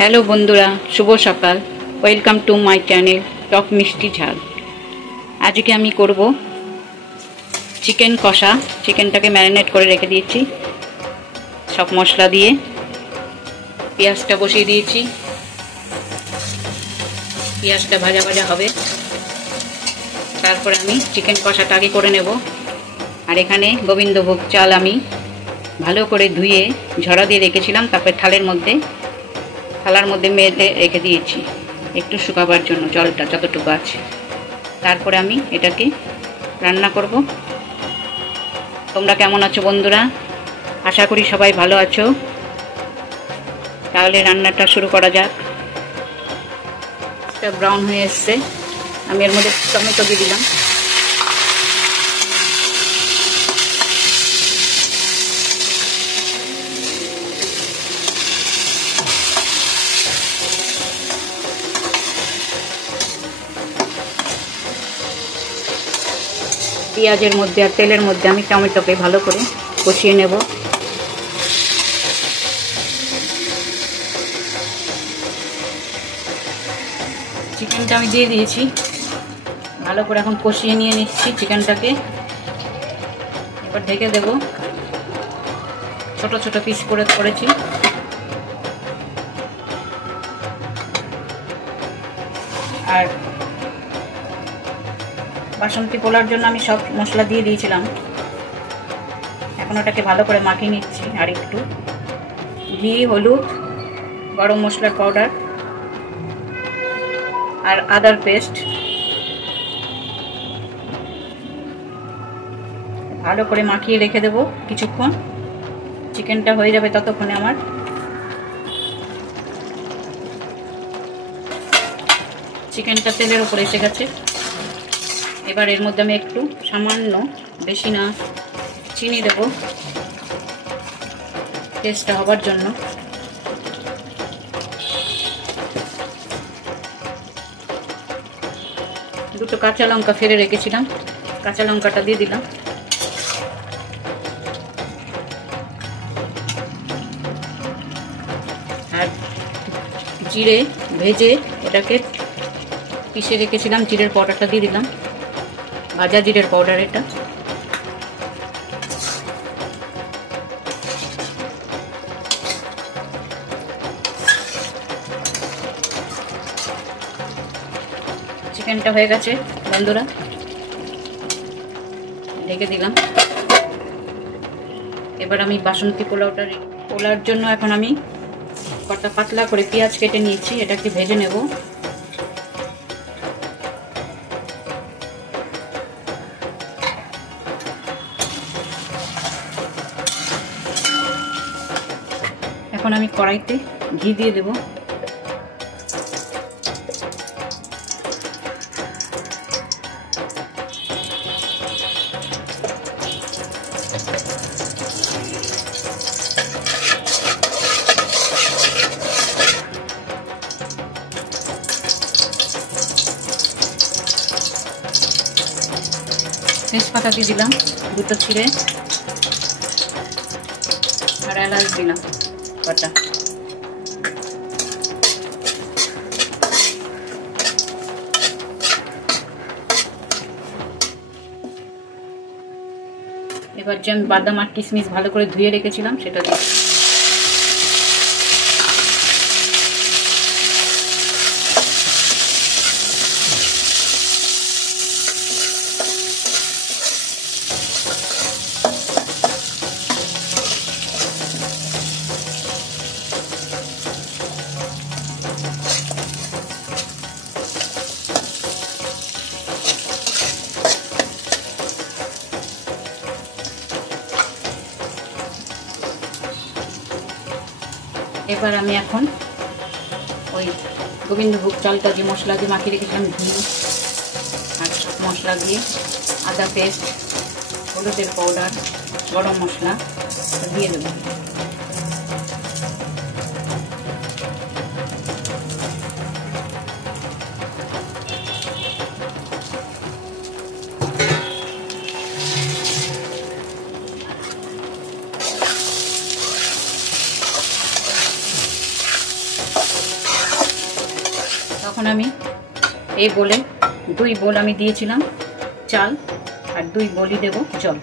Hello বন্ধুরা, শুভ সকাল। Welcome to my channel টক মিষ্টি ঝাল। আজকে আমি করব চিকেন কষা। চিকেনটাকে ম্যারিনেট করে রেখে দিয়েছি সব মশলা দিয়ে। পেঁয়াজটা বসিয়ে দিয়েছি, পেঁয়াজটা ভাজা ভাজা হবে। তারপরে আমি চিকেন কষাটা আগে করে নেব। আর এখানে গোবিন্দভোগ চাল আমি ভালো করে ধুয়ে ঝরা দিয়ে রেখেছিলাম, তারপরে থালার মধ্যে মেলে রেখে দিয়েছি একটু শুকাবার জন্য, জলটা যতটুকু আছে। তারপরে আমি এটাকে রান্না করব। তোমরা কেমন আছো বন্ধুরা? আশা করি সবাই ভালো আছো। তাহলে রান্নাটা শুরু করা যাক। এটা ব্রাউন হয়ে এসছে, আমি এর মধ্যে টমেটো দিয়ে দিলাম। পেঁয়াজের মধ্যে আর তেলের মধ্যে আমি টমেটোকে ভালো করে কষিয়ে নেব। চিকেনটা আমি দিয়ে দিয়েছি, ভালো করে এখন কষিয়ে নিয়ে নিচ্ছি চিকেনটাকে। এবার ঢেকে দেব। ছোট ছোট পিস করে করেছি। আর বাসন্তী পোলার জন্য আমি সব মশলা দিয়ে দিয়েছিলাম, এখন ওটাকে ভালো করে মাখিয়ে নিচ্ছি। আর একটু ঘি, হলুদ, গরম মশলার পাউডার আর আদার পেস্ট ভালো করে মাখিয়ে রেখে দেবো কিছুক্ষণ। চিকেনটা হয়ে যাবে ততক্ষণে আমার। চিকেনটা তেলের উপরে এসে গেছে। এবার এর মধ্যে আমি একটু সামান্য, বেশি না, চিনি দেব টেস্টটা হবার জন্য। দুটো কাঁচা লঙ্কা ফেলে রেখেছিলাম, কাঁচা লঙ্কাটা দিয়ে দিলাম। আর জিরে ভেজে এটাকে পিষে রেখেছিলাম, জিরের পাউডারটা দিয়ে দিলাম, ভাজা জিরের পাউডার এটা। চিকেনটা হয়ে গেছে বন্ধুরা, ঢেকে দিলাম। এবার আমি বাসন্তী পোলাওর জন্য এখন আমি কটা পাতলা করে পেঁয়াজ কেটে নিয়েছি, এটাকে ভেজে নেব। এখন আমি কড়াইতে ঘি দিয়ে দেব। তেজপাতা দিয়ে দিলাম দুটো ছিঁড়ে, আর এলাচ দিলাম কটা। এবার যে আমি বাদাম আর কিশমিশ ভালো করে ধুয়ে রেখেছিলাম সেটা দিই। এবার আমি এখন ওই গোবিন্দভোগ চালটা যে মশলা দিয়ে মাখিয়ে রেখেছিলাম, ঘি আর সব মশলা দিয়ে, আদা পেস্ট, হলুদের পাউডার, গরম মশলা দিয়ে দেবো। এখন আমি এই বলে 2 বোল আমি দিয়েছিলাম চাল আর 2 বোলই দেব জল।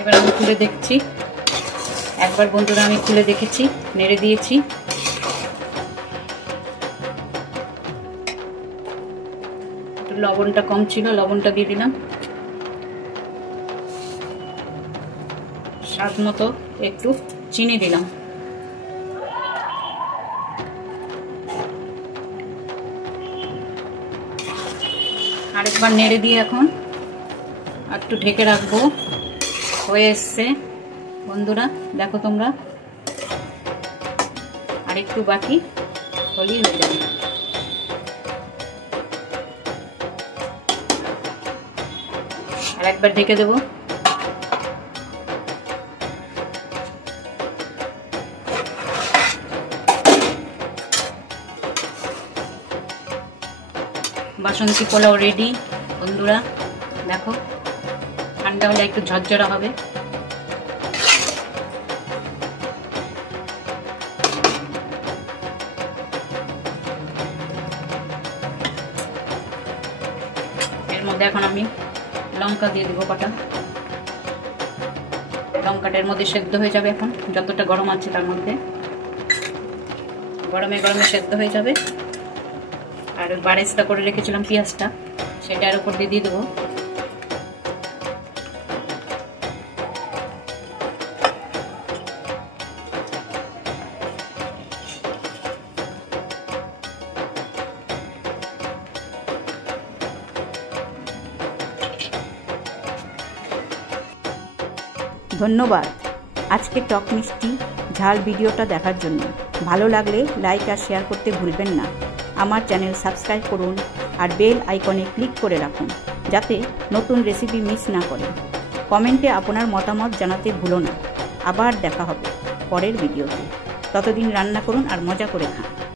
এবার আমি খুলে দেখছি, একবার বন্ধুরা আমি খুলে দেখেছি, নেড়ে দিয়েছি। একটু লবণটা কম ছিল, লবণটা দিয়ে দিলাম। স্বাদ মতো একটু চিনি দিলাম। আরেকবার নেড়ে দিয়ে এখন একটু ঢেকে রাখবো। হয়ে এসছে বন্ধুরা, দেখো তোমরা, আর একটু বাকি হলেই হয়ে যাবে। আর একবার ঢেকে দেবো। বাসন্তী পোলাও রেডি বন্ধুরা, দেখো ঠান্ডা হলে একটু ঝরঝরা হবে। এর মধ্যে এখন আমি লঙ্কা দিয়ে দেবো কটা। লঙ্কাটার মধ্যে সেদ্ধ হয়ে যাবে এখন, যতটা গরম আছে তার মধ্যে গরমে গরমে সেদ্ধ হয়ে যাবে। আর বারেস্তা করে রেখেছিলাম পেঁয়াজটা, সেটার উপর দিয়ে দেবো। ধন্যবাদ আজকে টক মিষ্টি ঝাল ভিডিওটা দেখার জন্য। ভালো লাগলে লাইক আর শেয়ার করতে ভুলবেন না। আমার চ্যানেল সাবস্ক্রাইব করুন আর বেল আইকনে ক্লিক করে রাখুন যাতে নতুন রেসিপি মিস না করেন। কমেন্টে আপনার মতামত জানাতে ভুলো না। আবার দেখা হবে পরের ভিডিওতে। ততদিন রান্না করুন আর মজা করে খান।